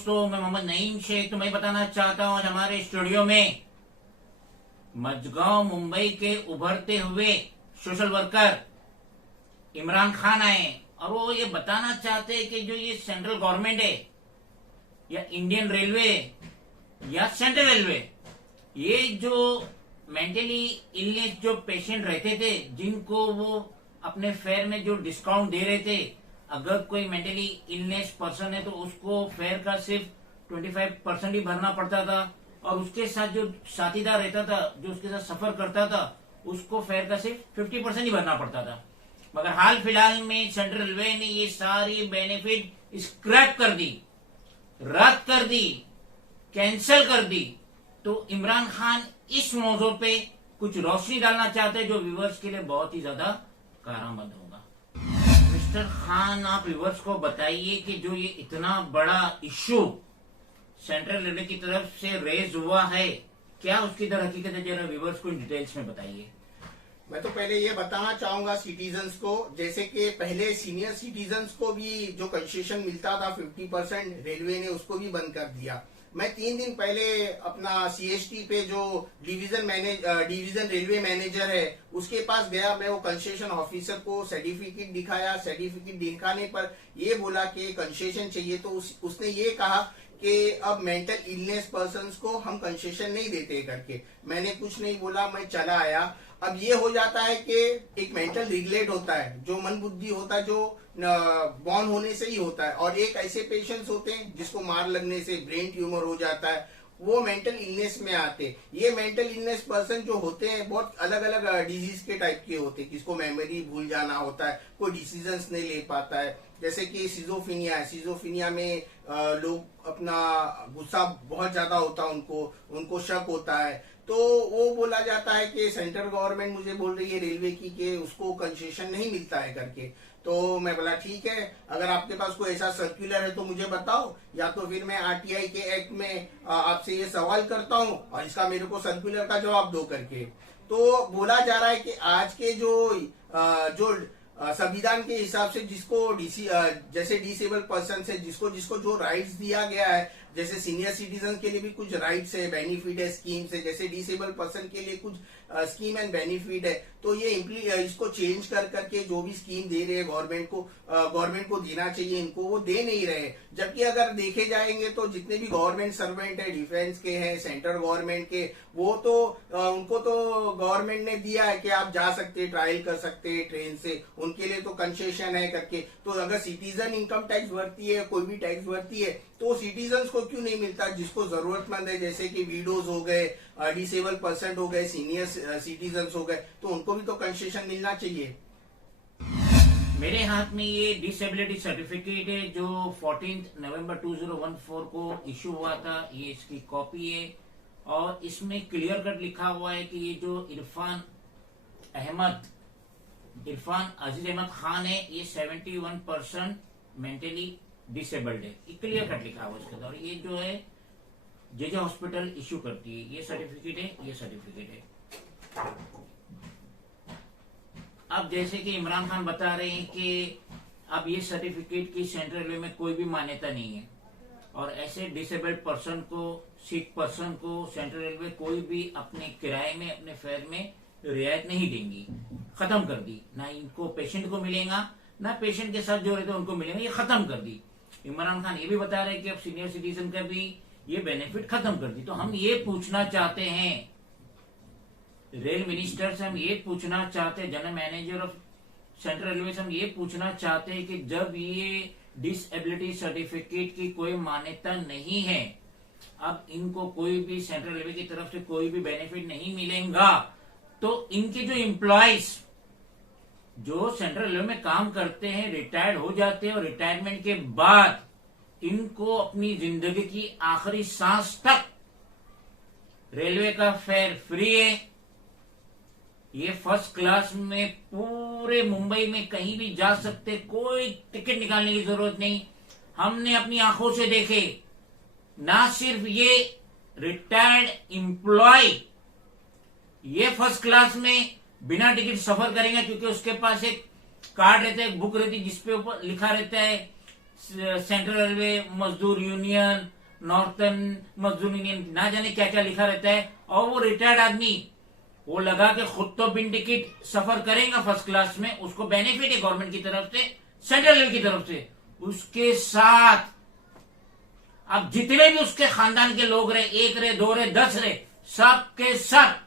दोस्तों, मैं मोहम्मद नईम शेख। तो मैं बताना चाहता हूँ आज हमारे स्टूडियो में मजगांव मुंबई के उभरते हुए सोशल वर्कर इमरान खान आए और वो ये बताना चाहते हैं कि जो ये सेंट्रल गवर्नमेंट है या इंडियन रेलवे या सेंट्रल रेलवे, ये जो मेंटली इलनेस जो पेशेंट रहते थे जिनको वो अपने फेयर में जो डिस्काउंट दे रहे थे, अगर कोई मेंटली इलनेस पर्सन है तो उसको फेयर का सिर्फ 25% ही भरना पड़ता था और उसके साथ जो साथीदार रहता था, जो उसके साथ सफर करता था, उसको फेयर का सिर्फ 50% ही भरना पड़ता था। मगर हाल फिलहाल में सेंट्रल रेलवे ने ये सारी बेनिफिट स्क्रैप कर दी, रद्द कर दी, कैंसिल कर दी। तो इमरान खान इस मौजू पे कुछ रोशनी डालना चाहते हैं जो व्यूवर्स के लिए बहुत ही ज्यादा कारआमद होगा। मिस्टर खान, आप व्यूवर्स को बताइए कि जो ये इतना बड़ा इश्यू सेंट्रल रेलवे की तरफ से रेज हुआ है, क्या उसकी दर हकीकत है? जरा व्यूवर्स को डिटेल्स में बताइए। मैं तो पहले ये बताना चाहूंगा सिटीजन्स को, जैसे कि पहले सीनियर सिटीजन्स को भी जो कंसेशन मिलता था 50%, रेलवे ने उसको भी बंद कर दिया। मैं 3 दिन पहले अपना सीएसटी पे जो डिवीजन रेलवे मैनेजर है उसके पास गया। मैं वो कंसेशन ऑफिसर को सर्टिफिकेट दिखाया। सर्टिफिकेट दिखाने पर ये बोला कि कंसेशन चाहिए, तो उसने ये कहा कि अब मेंटल इलनेस पर्सन्स को हम कंसेशन नहीं देते करके। मैंने कुछ नहीं बोला, मैं चला आया। अब ये हो जाता है कि एक मेंटल रिग्रेट होता है, जो मन बुद्धि होता है, जो बॉर्न होने से ही होता है, और एक ऐसे पेशेंट्स होते हैं जिसको मार लगने से ब्रेन ट्यूमर हो जाता है, वो मेंटल इलनेस में आते। ये मेंटल इलनेस पर्सन जो होते हैं बहुत अलग अलग डिजीज के टाइप के होते हैं। किसको मेमोरी भूल जाना होता है, कोई डिसीजंस नहीं ले पाता है, जैसे कि सिजोफिनिया है। सिजोफिनिया में लोग अपना गुस्सा बहुत ज्यादा होता है, उनको शक होता है। तो वो बोला जाता है कि सेंट्रल गवर्नमेंट मुझे बोल रही है रेलवे की कि उसको कंसेशन नहीं मिलता है करके। तो मैं बोला ठीक है, अगर आपके पास कोई ऐसा सर्कुलर है तो मुझे बताओ, या तो फिर मैं आरटीआई के एक्ट में आपसे ये सवाल करता हूँ और इसका मेरे को सर्कुलर का जवाब दो करके। तो बोला जा रहा है कि आज के जो संविधान के हिसाब से जिसको जैसे डिसेबल पर्सन है, जिसको जो राइट्स दिया गया है, जैसे सीनियर सिटीजन के लिए भी कुछ राइट्स है, बेनिफिट है, स्कीम्स है, जैसे डिसेबल पर्सन के लिए कुछ स्कीम एंड बेनिफिट है। तो ये इसको चेंज करके जो भी स्कीम दे रहे हैं गवर्नमेंट को देना चाहिए, इनको वो दे नहीं रहे। जबकि अगर देखे जाएंगे तो जितने भी गवर्नमेंट सर्वेंट है, डिफेंस के हैं, सेंट्रल गवर्नमेंट के, वो तो उनको तो गवर्नमेंट ने दिया है कि आप जा सकते, ट्रायल कर सकते ट्रेन से, उनके लिए तो कंसेशन है करके। तो अगर सिटीजन इनकम टैक्स भरती है, कोई भी टैक्स भरती है, तो सिटीजन को क्यों नहीं मिलता? जिसको जरूरतमंद है, जैसे कि विडोज हो गए, डिसेबल पर्सन हो गए, सीनियर सिटीजन हो गए, तो उनको भी तो कंसेशन मिलना चाहिए। मेरे हाथ में ये डिसेबिलिटी सर्टिफिकेट है जो 14 नवंबर 2014 को इशू हुआ था। ये इसकी कॉपी है और इसमें क्लियर कट लिखा हुआ है कि ये जो इरफान अजीज अहमद खान है, ये 71% मेंटली डिसेबल्ड है। ये क्लियर कट लिखा हुआ है इसके अंदर। ये जो है जे हॉस्पिटल इशू करती है, ये सर्टिफिकेट है, ये सर्टिफिकेट है। अब जैसे कि इमरान खान बता रहे हैं कि अब ये सर्टिफिकेट की सेंट्रल रेलवे में कोई भी मान्यता नहीं है और ऐसे डिसेबल्ड पर्सन को, सिक पर्सन को सेंट्रल रेलवे कोई भी अपने किराए में, अपने फेयर में रियायत नहीं देंगी, खत्म कर दी। ना इनको पेशेंट को मिलेगा, ना पेशेंट के साथ जो रहते हैं उनको मिलेगा, ये खत्म कर दी। इमरान खान ये भी बता रहे हैं कि अब सीनियर सिटीजन का भी ये बेनिफिट खत्म कर दी। तो हम ये पूछना चाहते हैं रेल मिनिस्टर से, हम ये पूछना चाहते हैं general manager of central railway से, हम ये पूछना चाहते हैं कि जब ये डिसेबिलिटी सर्टिफिकेट की कोई मान्यता नहीं है, अब इनको कोई भी सेंट्रल रेलवे की तरफ से कोई भी बेनिफिट नहीं मिलेगा, तो इनके जो एम्प्लॉयज जो सेंट्रल रेलवे में काम करते हैं, रिटायर्ड हो जाते हैं और रिटायरमेंट के बाद इनको अपनी जिंदगी की आखिरी सांस तक रेलवे का फेयर फ्री है। ये फर्स्ट क्लास में पूरे मुंबई में कहीं भी जा सकते, कोई टिकट निकालने की जरूरत नहीं। हमने अपनी आंखों से देखे, ना सिर्फ ये रिटायर्ड एम्प्लॉय ये फर्स्ट क्लास में बिना टिकट सफर करेंगे क्योंकि उसके पास एक कार्ड रहता है, एक बुक रहती है जिसपे ऊपर लिखा रहता है सेंट्रल रेलवे मजदूर यूनियन, नॉर्थर्न मजदूर यूनियन, ना जाने क्या क्या लिखा रहता है। और वो रिटायर्ड आदमी वो लगा के खुद तो बिन टिकट सफर करेगा फर्स्ट क्लास में, उसको बेनिफिट है गवर्नमेंट की तरफ से, सेंट्रल रेलवे की तरफ से। उसके साथ अब जितने भी उसके खानदान के लोग रहे, 1 रहे, 2 रहे, 10 रहे, सबके सब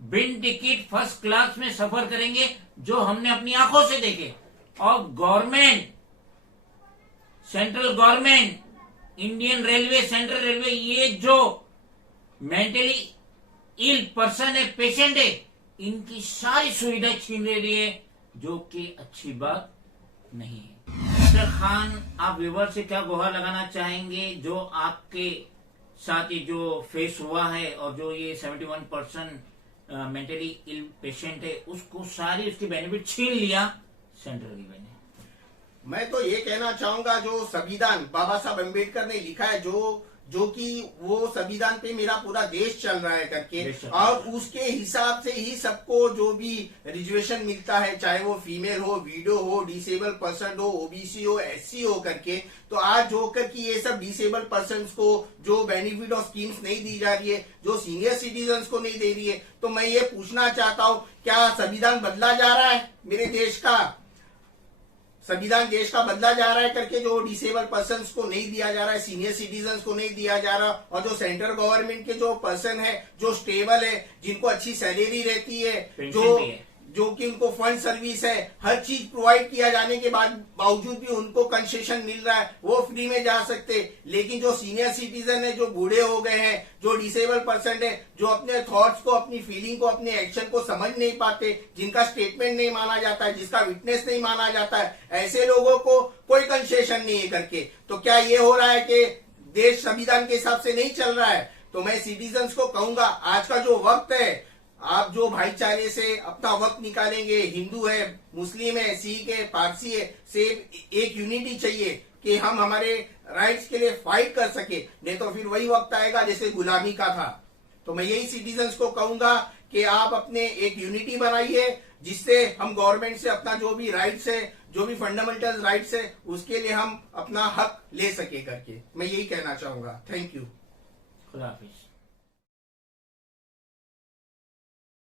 बिन टिकट फर्स्ट क्लास में सफर करेंगे, जो हमने अपनी आंखों से देखे। और government, central government, Indian railway, central railway, ये जो मेंटली इल पर्सन है, पेशेंट है, इनकी सारी सुविधाएं छीन ले रही है, जो कि अच्छी बात नहीं है। डॉक्टर खान, आप व्यूवर से क्या गुहार लगाना चाहेंगे जो आपके साथ ये जो फेस हुआ है, और जो ये 71% मेंटली इल पेशेंट है, उसको सारी उसकी बेनिफिट छीन लिया सेंट्रल रेलवे ने? मैं तो ये कहना चाहूंगा, जो संविधान बाबा साहब अम्बेडकर ने लिखा है, जो कि वो संविधान पे मेरा पूरा देश चल रहा है करके, और उसके हिसाब से ही सबको जो भी रिजर्वेशन मिलता है, चाहे वो फीमेल हो, विडो हो, डिसेबल पर्सन हो, ओबीसी हो, एससी हो करके। तो आज जो कर कि ये सब डिसेबल पर्सन को जो बेनिफिट और स्कीम्स नहीं दी जा रही है, जो सीनियर सिटीजन को नहीं दे रही है, तो मैं ये पूछना चाहता हूँ, क्या संविधान बदला जा रहा है? मेरे देश का संविधान देश का बदला जा रहा है करके, जो डिसेबल पर्सन्स को नहीं दिया जा रहा है, सीनियर सिटीजन्स को नहीं दिया जा रहा, और जो सेंट्रल गवर्नमेंट के जो पर्सन है, जो स्टेबल है, जिनको अच्छी सैलरी रहती है, जो कि उनको फंड सर्विस है, हर चीज प्रोवाइड किया जाने के बावजूद भी उनको कंसेशन मिल रहा है, वो फ्री में जा सकते। लेकिन जो सीनियर सिटीजन है, जो बूढ़े हो गए हैं, जो डिसेबल पर्सन है, जो अपने थॉट्स को, अपनी फीलिंग को, अपने एक्शन को समझ नहीं पाते, जिनका स्टेटमेंट नहीं माना जाता है, जिसका विटनेस नहीं माना जाता है, ऐसे लोगों को कोई कंसेशन नहीं है करके। तो क्या ये हो रहा है कि देश संविधान के हिसाब से नहीं चल रहा है? तो मैं सिटीजन्स को कहूंगा, आज का जो वक्त है, आप जो भाईचारे से अपना वक्त निकालेंगे, हिंदू है, मुस्लिम है, सिख है, पारसी है, सिर्फ एक यूनिटी चाहिए कि हम हमारे राइट्स के लिए फाइट कर सके, नहीं तो फिर वही वक्त आएगा जैसे गुलामी का था। तो मैं यही सिटीजन्स को कहूंगा कि आप अपने एक यूनिटी बनाइए, जिससे हम गवर्नमेंट से अपना जो भी राइट्स है, जो भी फंडामेंटल राइट्स है, उसके लिए हम अपना हक ले सके करके। मैं यही कहना चाहूंगा। Thank you. खुदा हाफिज।